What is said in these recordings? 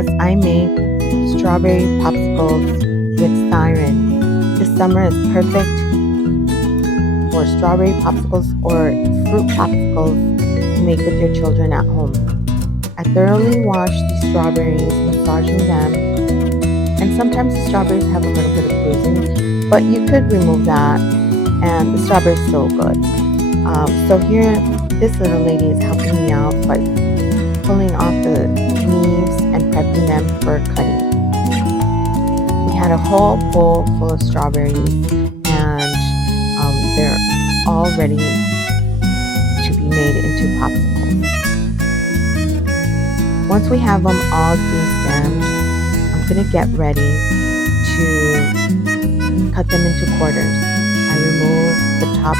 as I make strawberry popsicles with siren. This summer is perfect for strawberry popsicles or fruit popsicles to make with your children at home. I thoroughly wash the strawberries, massaging them, and sometimes the strawberries have a little bit of bruising, but you could remove that and the strawberry is still good. So here, this little lady is helping me out by pulling off the leaves and prepping them for cutting. We had a whole bowl full of strawberries, and they're all ready to be made into popsicles. Once we have them all destemmed, I'm going to get ready to cut them into quarters. I remove the top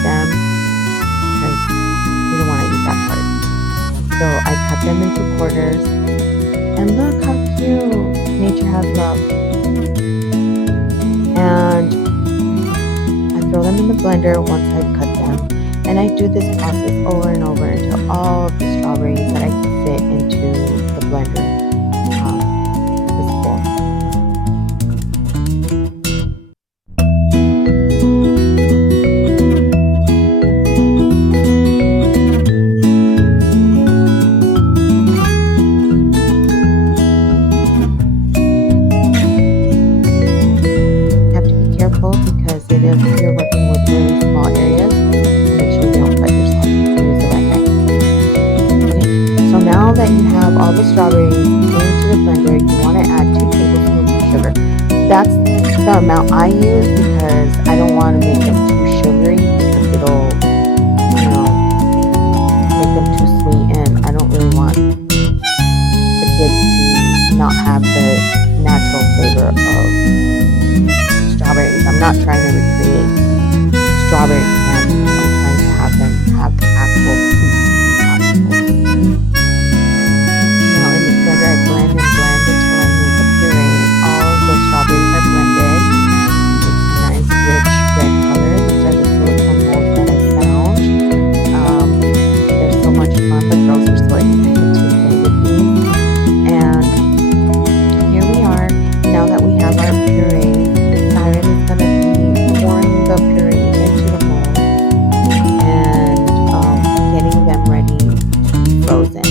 stem because we don't want to eat that part. So I cut them into quarters, and look how cute! Nature has love. And I throw them in the blender once I've cut them, and I do this process over and over until all of the strawberries that I can fit into the blender is full. If you're working with really small areas, make sure you don't cut yourself. Use the right knife. Okay, so now that you have all the strawberries into the blender, you want to add 2 tablespoons of sugar. That's the amount I use because I don't want to make them too sugary because it'll, make them too sweet, and I don't really want the kids to not have the natural flavor of strawberries. I'm not trying to recreate strawberry candy. I'm trying to have them have actual fruit popsicles. Now in this blender, I blend until I make a puree. All of the strawberries are blended. It's a nice, rich red color. These are the silicone molds that I found. They're so much fun. The girls are so excited to play with these. And here we are. Now that we have our puree, Siren is going to be pouring the puree into the mold and getting them ready to be frozen.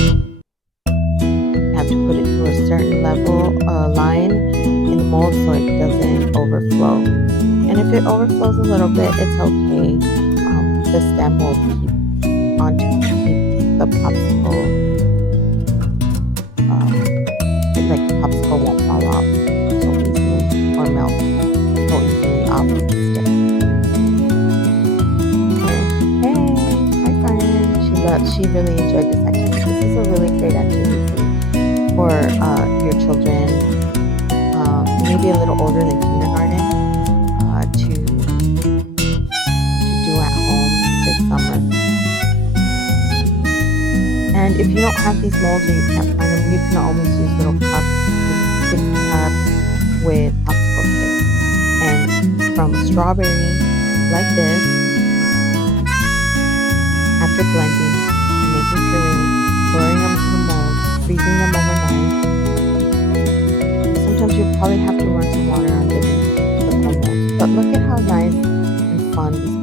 You have to put it to a certain line in the mold so it doesn't overflow. And if it overflows a little bit, it's okay. The stem will keep the popsicle, like the popsicle won't fall off so easily or melt so easily off of the stick. Hey, hi Siren. She really enjoyed this activity. This is a really great activity for your children, maybe a little older than kindergarten, to do at home this summer. And if you don't have these molds or you can't find them, you can always use little cups, big cups with popsicle sticks. And from a strawberry like this, after blending and making puree, pouring them into the mold, freezing them overnight. Sometimes you'll probably have to run some water under the silicone molds. But look at how nice and fun these